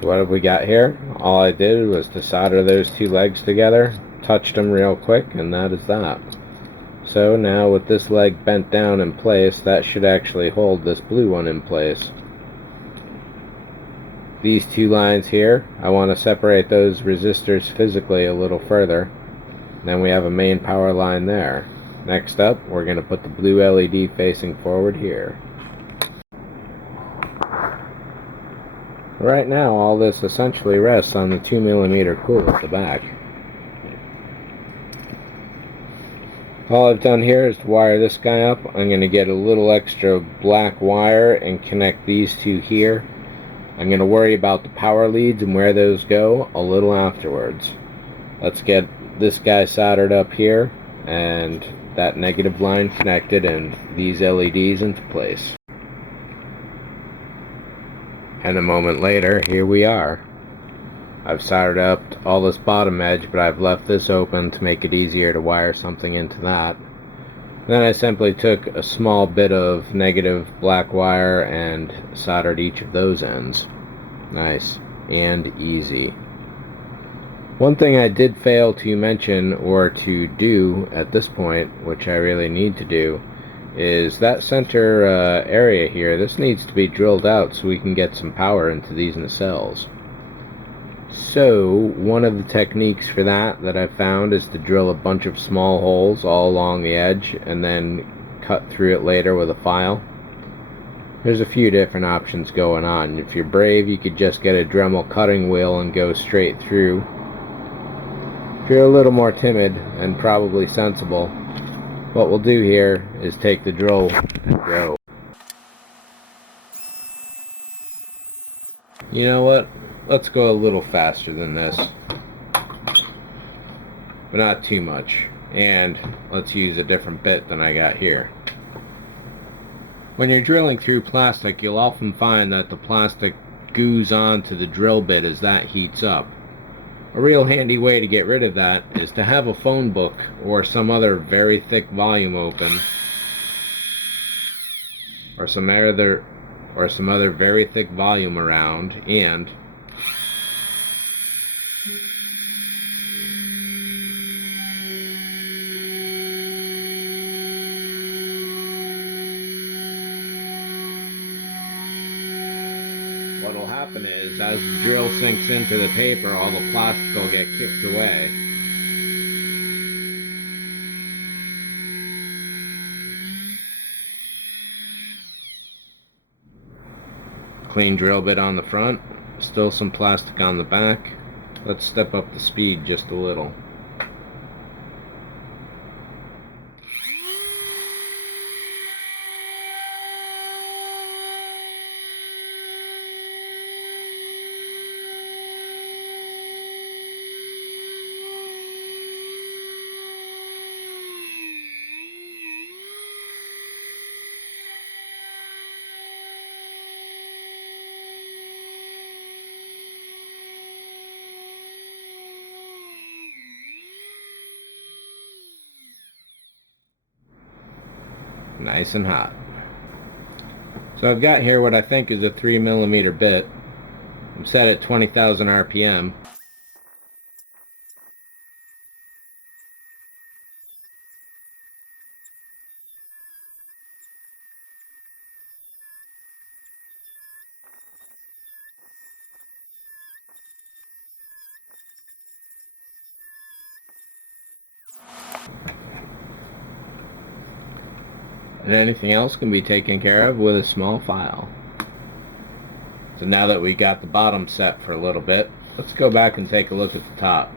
So what have we got here? All I did was to solder those two legs together, touched them real quick, and that is that. So now with this leg bent down in place, that should actually hold this blue one in place. These two lines here, I want to separate those resistors physically a little further. Then we have a main power line there. Next up, we're going to put the blue LED facing forward here. Right now, all this essentially rests on the 2mm cool at the back. All I've done here is to wire this guy up. I'm going to get a little extra black wire and connect these two here. I'm going to worry about the power leads and where those go a little afterwards. Let's get this guy soldered up here and that negative line connected and these LEDs into place. And a moment later, here we are. I've soldered up all this bottom edge, but I've left this open to make it easier to wire something into that. Then I simply took a small bit of negative black wire and soldered each of those ends. Nice and easy. One thing I did fail to mention or to do at this point, which I really need to do, is that center area here. This needs to be drilled out so we can get some power into these nacelles. So one of the techniques for that I found is to drill a bunch of small holes all along the edge and then cut through it later with a file. There's a few different options going on. If you're brave, you could just get a Dremel cutting wheel and go straight through. If you're a little more timid and probably sensible, what we'll do here is take the drill and go. You know what? Let's go a little faster than this, but not too much. And let's use a different bit than I got here. When you're drilling through plastic, you'll often find that the plastic goos onto the drill bit as that heats up. A real handy way to get rid of that is to have a phone book or some other very thick volume open, or some other very thick volume around, and what'll happen is, as the drill sinks into the paper, all the plastic will get kicked away. Clean drill bit on the front, still some plastic on the back. Let's step up the speed just a little. Nice and hot. So I've got here what I think is a 3mm bit. I'm set at 20,000 RPM. And anything else can be taken care of with a small file. So now that we got the bottom set for a little bit, let's go back and take a look at the top.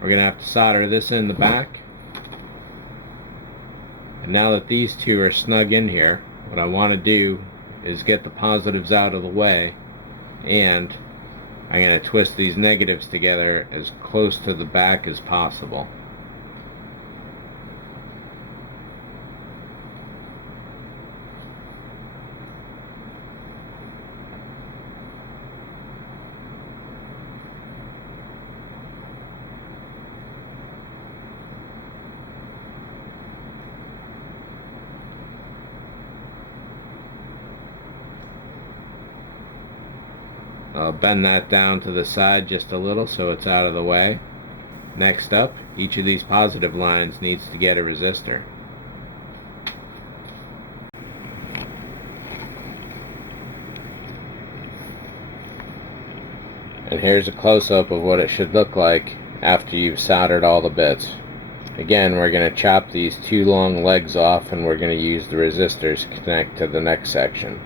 We're going to have to solder this in the back. And now that these two are snug in here, what I want to do is get the positives out of the way, and I'm going to twist these negatives together as close to the back as possible. I'll bend that down to the side just a little so it's out of the way. Next up, each of these positive lines needs to get a resistor. And here's a close-up of what it should look like after you've soldered all the bits. Again, we're going to chop these two long legs off and we're going to use the resistors to connect to the next section.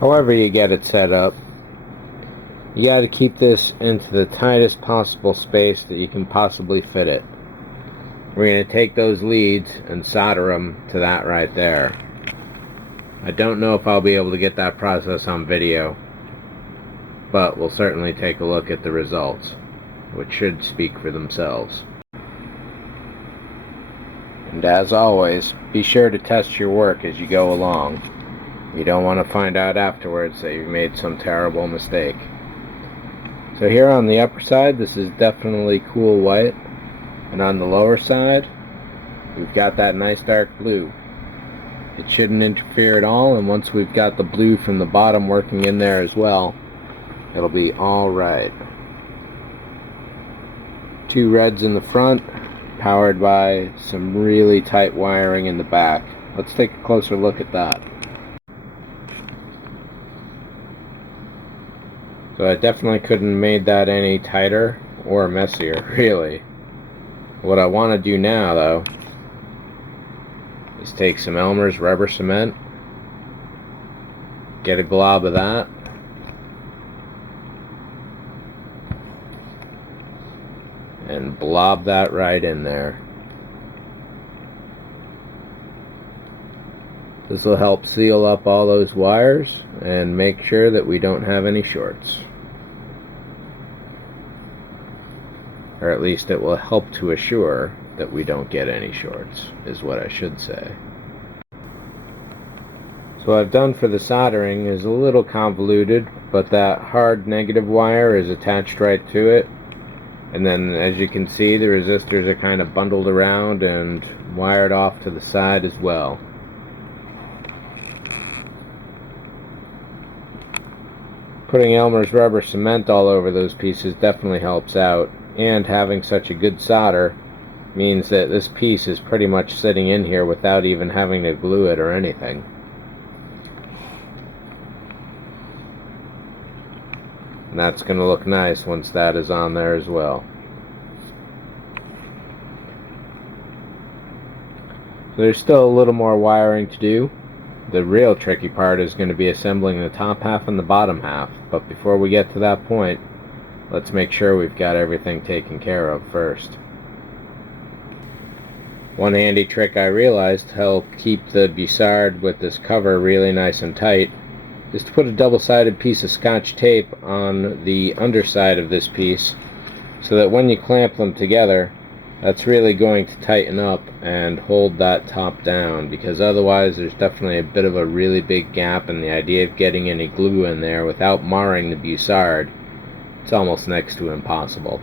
However you get it set up, you got to keep this into the tightest possible space that you can possibly fit it. We're going to take those leads and solder them to that right there. I don't know if I'll be able to get that process on video, but we'll certainly take a look at the results, which should speak for themselves. And as always, be sure to test your work as you go along. You don't want to find out afterwards that you've made some terrible mistake. So here on the upper side, this is definitely cool white, and on the lower side, we've got that nice dark blue. It shouldn't interfere at all, and once we've got the blue from the bottom working in there as well, it'll be all right. Two reds in the front, powered by some really tight wiring in the back. Let's take a closer look at that. So I definitely couldn't have made that any tighter or messier, really. What I want to do now, though, is take some Elmer's rubber cement, get a glob of that, and blob that right in there. This will help seal up all those wires and make sure that we don't have any shorts. Or at least it will help to assure that we don't get any shorts, is what I should say. So what I've done for the soldering is a little convoluted, but that hard negative wire is attached right to it. And then as you can see, the resistors are kind of bundled around and wired off to the side as well. Putting Elmer's rubber cement all over those pieces definitely helps out, and having such a good solder means that this piece is pretty much sitting in here without even having to glue it or anything. And that's going to look nice once that is on there as well. So there's still a little more wiring to do. The real tricky part is going to be assembling the top half and the bottom half, but before we get to that point, let's make sure we've got everything taken care of first. One handy trick I realized to help keep the bussard with this cover really nice and tight is to put a double-sided piece of Scotch tape on the underside of this piece so that when you clamp them together, that's really going to tighten up and hold that top down, because otherwise there's definitely a bit of a really big gap, and the idea of getting any glue in there without marring the bussard, it's almost next to impossible.